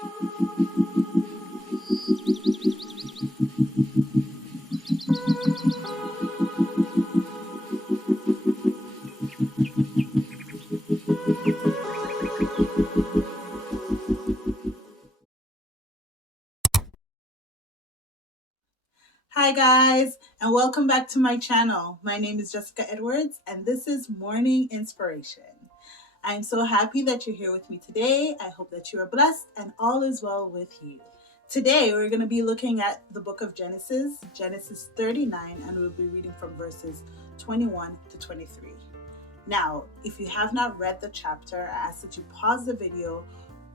Hi guys, and welcome back to my channel. My name is Jessica Edwards, and this is Morning Inspiration. I'm so happy that you're here with me today. I hope that you are blessed and all is well with you. Today, we're going to be looking at the book of Genesis, Genesis 39, and we'll be reading from verses 21 to 23. Now, if you have not read the chapter, I ask that you pause the video,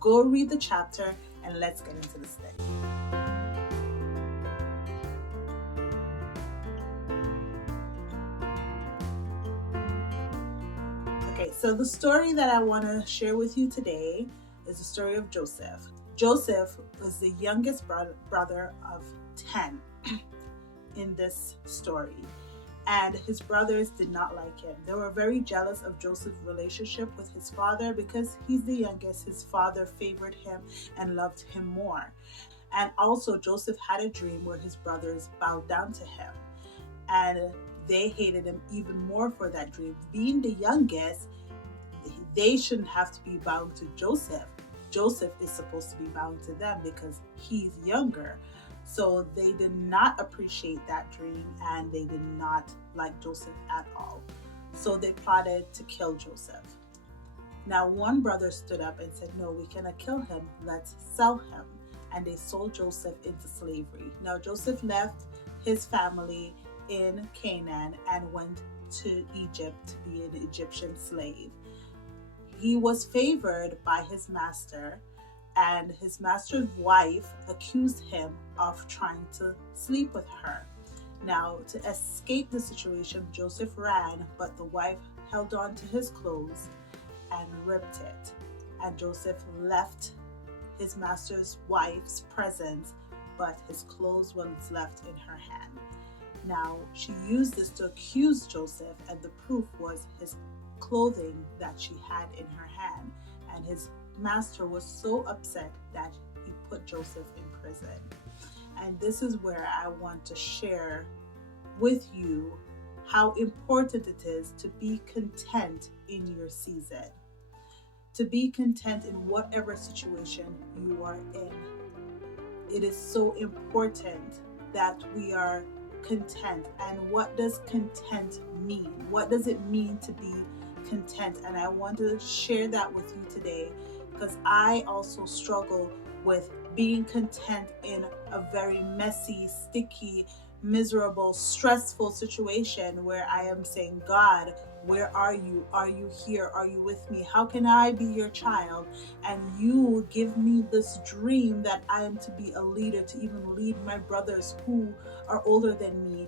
go read the chapter, and let's get into the study. Okay, so the story that I want to share with you today is the story of Joseph. Joseph was the youngest brother of 10 in this story, and his brothers did not like him. They were very jealous of Joseph's relationship with his father because he's the youngest. His father favored him and loved him more. And also, Joseph had a dream where his brothers bowed down to him, and they hated him even more for that dream. Being the youngest, they shouldn't have to be bound to Joseph. Joseph is supposed to be bound to them because he's younger. So they did not appreciate that dream, and they did not like Joseph at all. So they plotted to kill Joseph. Now one brother stood up and said, "No, we cannot kill him. Let's sell him." And they sold Joseph into slavery. Now Joseph left his family in Canaan and went to Egypt to be an Egyptian slave. He was favored by his master, and his master's wife accused him of trying to sleep with her. Now, to escape the situation, Joseph ran, but the wife held on to his clothes and ripped it. And Joseph left his master's wife's presence, but his clothes was left in her hand. Now, she used this to accuse Joseph, and the proof was his clothing that she had in her hand. And his master was so upset that he put Joseph in prison. And this is where I want to share with you how important it is to be content in your season, to be content in whatever situation you are in. It is so important that we are content. And what does content mean? What does it mean to be content? And I want to share that with you today because I also struggle with being content in a very messy, sticky, miserable, stressful situation where I am saying, "God, where are you? Are you here? Are you with me? How can I be your child?" And you give me this dream that I am to be a leader, to even lead my brothers who are older than me,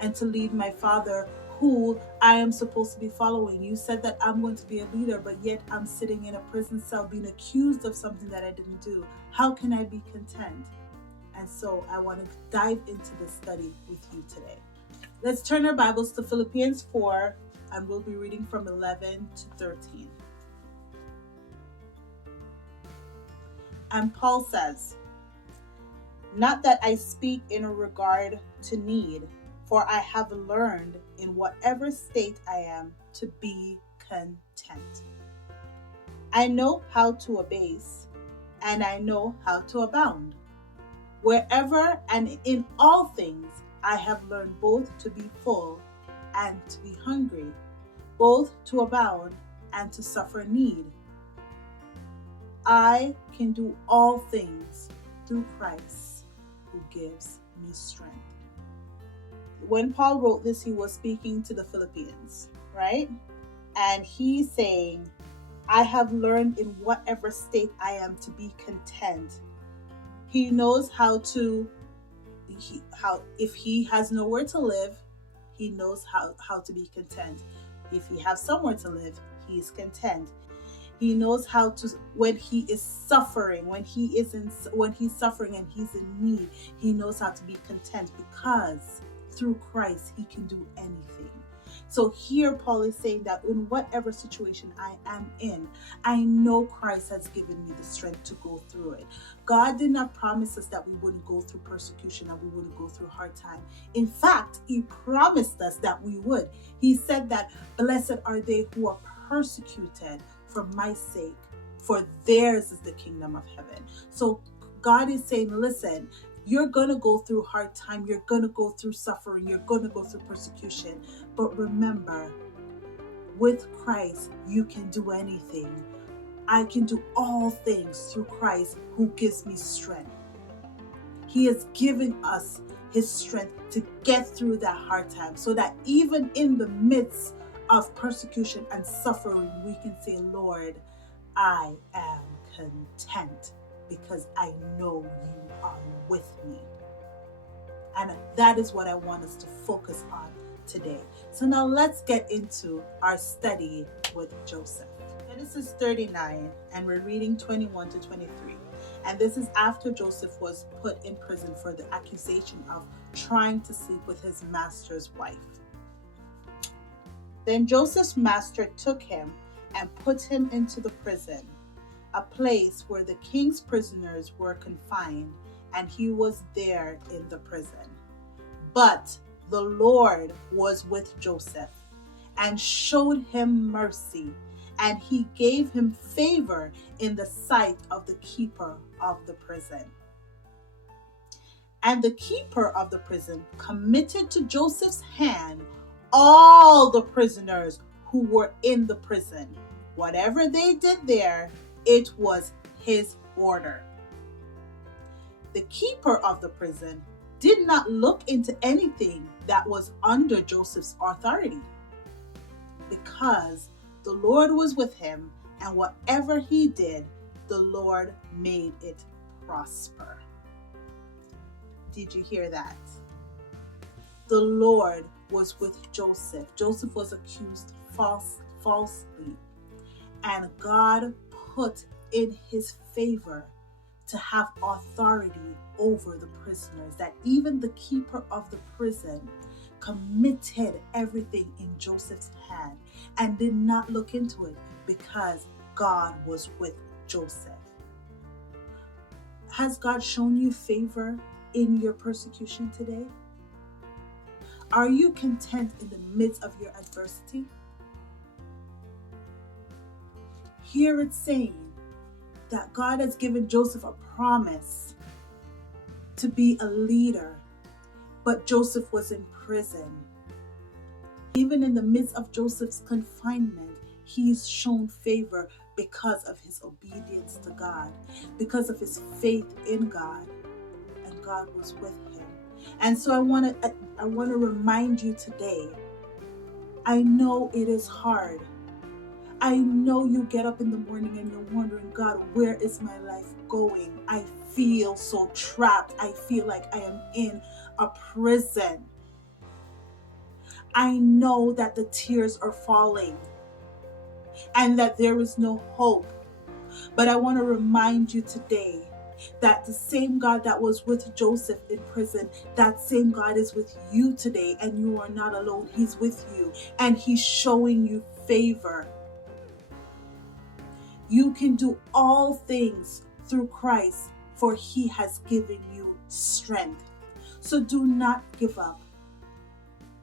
and to lead my father who I am supposed to be following. You said that I'm going to be a leader, but yet I'm sitting in a prison cell being accused of something that I didn't do. How can I be content? And so I want to dive into this study with you today. Let's turn our Bibles to Philippians 4, and we'll be reading from 11 to 13. And Paul says, "Not that I speak in regard to need, for I have learned in whatever state I am to be content. I know how to abase, and I know how to abound. Wherever and in all things, I have learned both to be full and to be hungry, both to abound and to suffer need. I can do all things through Christ who gives me strength." When Paul wrote this, he was speaking to the Philippians, right? And he's saying, I have learned in whatever state I am to be content. He knows if he has nowhere to live, he knows how to be content. If he has somewhere to live, he is content. He knows how to, when he is suffering, when he's suffering and he's in need, he knows how to be content because through Christ, he can do anything. So here Paul is saying that in whatever situation I am in, I know Christ has given me the strength to go through it. God did not promise us that we wouldn't go through persecution and we wouldn't go through hard time. In fact, he promised us that we would. He said that blessed are they who are persecuted for my sake, for theirs is the kingdom of heaven. So God is saying, listen, you're going to go through hard time. You're going to go through suffering. You're going to go through persecution. But remember, with Christ, you can do anything. I can do all things through Christ who gives me strength. He has given us his strength to get through that hard time so that even in the midst of persecution and suffering, we can say, Lord, I am content because I know you are with me. And that is what I want us to focus on today. So now let's get into our study with Joseph. Genesis 39, and we're reading 21 to 23. And this is after Joseph was put in prison for the accusation of trying to sleep with his master's wife. Then Joseph's master took him and put him into the prison, a place where the king's prisoners were confined, and he was there in the prison. But the Lord was with Joseph and showed him mercy, and he gave him favor in the sight of the keeper of the prison. And the keeper of the prison committed to Joseph's hand all the prisoners who were in the prison. Whatever they did there, it was his order. The keeper of the prison did not look into anything that was under Joseph's authority, because the Lord was with him, and whatever he did, the Lord made it prosper. Did you hear that? The Lord was with Joseph. Joseph was accused falsely, and God put in his favor to have authority over the prisoners, that even the keeper of the prison committed everything in Joseph's hand and did not look into it because God was with Joseph. Has God shown you favor in your persecution today? Are you content in the midst of your adversity? Here it's saying that God has given Joseph a promise to be a leader, but Joseph was in prison. Even in the midst of Joseph's confinement, he's shown favor because of his obedience to God, because of his faith in God, and God was with him. And so I want to remind you today, I know it is hard. I know you get up in the morning and you're wondering, God, where is my life going? I feel so trapped. I feel like I am in a prison. I know that the tears are falling and that there is no hope. But I want to remind you today that the same God that was with Joseph in prison, that same God is with you today, and you are not alone. He's with you and he's showing you favor. You can do all things through Christ, for he has given you strength. So do not give up.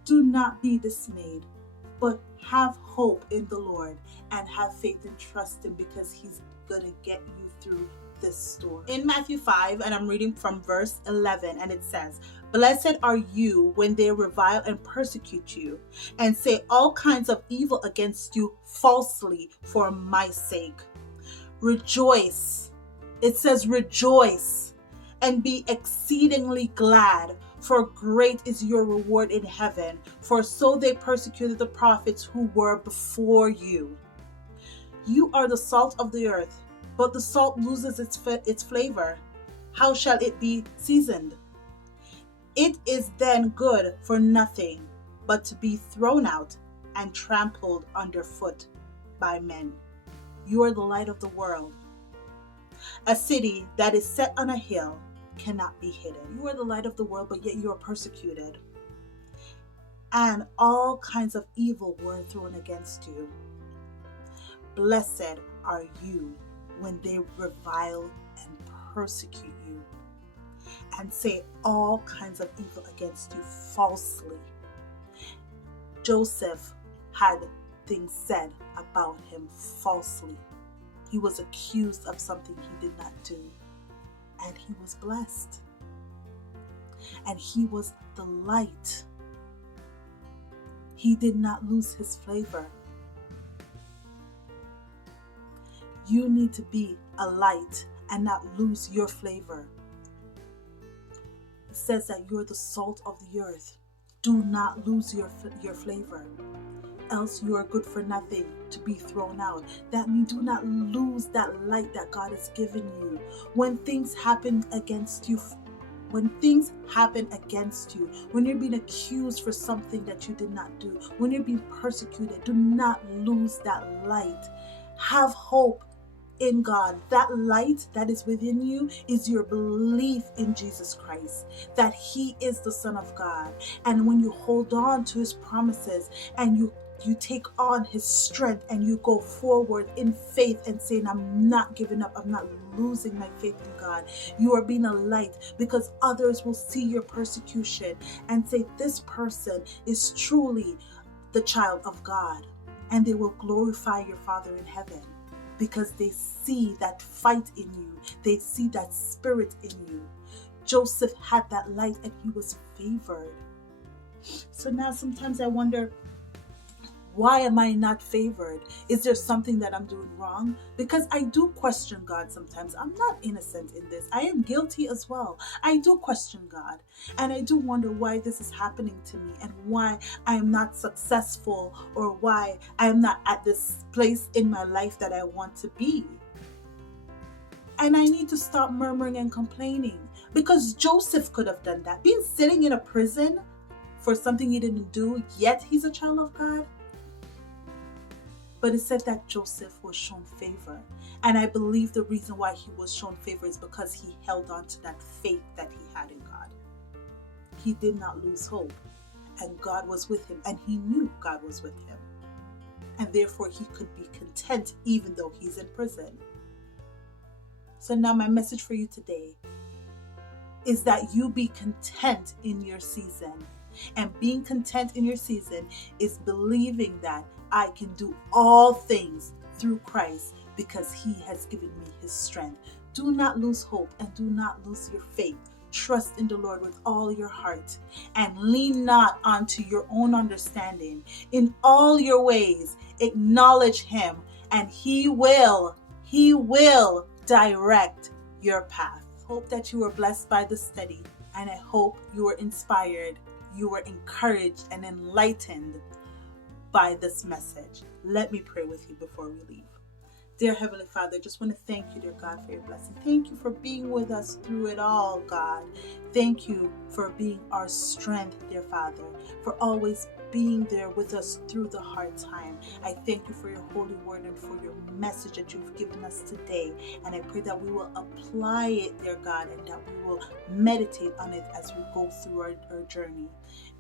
Do not be dismayed, but have hope in the Lord and have faith and trust him, because he's going to get you through this storm. In Matthew 5, and I'm reading from verse 11, and it says, "Blessed are you when they revile and persecute you, and say all kinds of evil against you falsely for my sake. Rejoice." It says rejoice and be exceedingly glad, for great is your reward in heaven, for so they persecuted the prophets who were before you. You are the salt of the earth, but the salt loses its flavor. How shall it be seasoned? It is then good for nothing but to be thrown out and trampled underfoot by men. You are the light of the world. A city that is set on a hill cannot be hidden. You are the light of the world, but yet you are persecuted. and all kinds of evil were thrown against you. Blessed are you when they revile and persecute you and say all kinds of evil against you falsely. Joseph had things said about him falsely. He was accused of something he did not do, and he was blessed. And he was the light. He did not lose his flavor. You need to be a light and not lose your flavor. It says that you're the salt of the earth. Do not lose your flavor, else you are good for nothing, to be thrown out. That means do not lose that light that God has given you. When things happen against you, when you're being accused for something that you did not do, when you're being persecuted, do not lose that light. Have hope in God. That light that is within you is your belief in Jesus Christ, that He is the Son of God. And when you hold on to His promises and you take on His strength and you go forward in faith and saying, I'm not giving up, I'm not losing my faith in God, you are being a light, because others will see your persecution and say, this person is truly the child of God, and they will glorify your Father in heaven, because they see that fight in you, they see that spirit in you. Joseph had that light and he was favored. So now sometimes I wonder, why am I not favored? Is there something that I'm doing wrong? Because I do question God sometimes. I'm not innocent in this. I am guilty as well. I do question God. And I do wonder why this is happening to me and why I am not successful, or why I am not at this place in my life that I want to be. And I need to stop murmuring and complaining, because Joseph could have done that. Being sitting in a prison for something he didn't do, yet he's a child of God. But it said that Joseph was shown favor. And I believe the reason why he was shown favor is because he held on to that faith that he had in God. He did not lose hope. And God was with him. And he knew God was with him. And therefore he could be content even though he's in prison. So now my message for you today is that you be content in your season. And being content in your season is believing that I can do all things through Christ, because He has given me His strength. Do not lose hope and do not lose your faith. Trust in the Lord with all your heart and lean not onto your own understanding. In all your ways, acknowledge Him, and He will direct your path. Hope that you were blessed by the study, and I hope you were inspired, you were encouraged and enlightened by this message. Let me pray with you before we leave. Dear Heavenly Father, I just want to thank you, dear God, for your blessing. Thank you for being with us through it all, God. Thank you for being our strength, dear Father, for always being there with us through the hard time. I thank you for your holy word and for your message that you've given us today. And I pray that we will apply it, dear God, and that we will meditate on it as we go through our journey.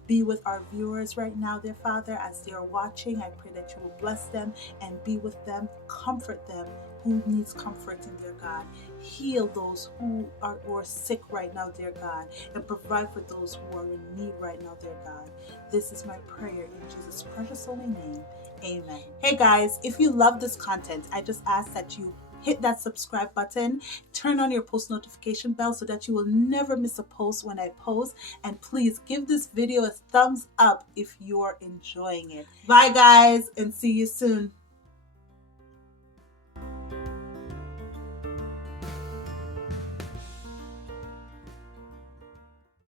Be with our viewers right now, dear Father, as they are watching. I pray that you will bless them and be with them. Comfort them who needs comforting, dear God. Heal those who are sick right now, dear God, and provide for those who are in need right now, dear God. This is my prayer in Jesus' precious holy name. Amen. Hey guys, if you love this content, I just ask that you hit that subscribe button, turn on your post notification bell so that you will never miss a post when I post, and please give this video a thumbs up if you're enjoying it. Bye guys, and see you soon.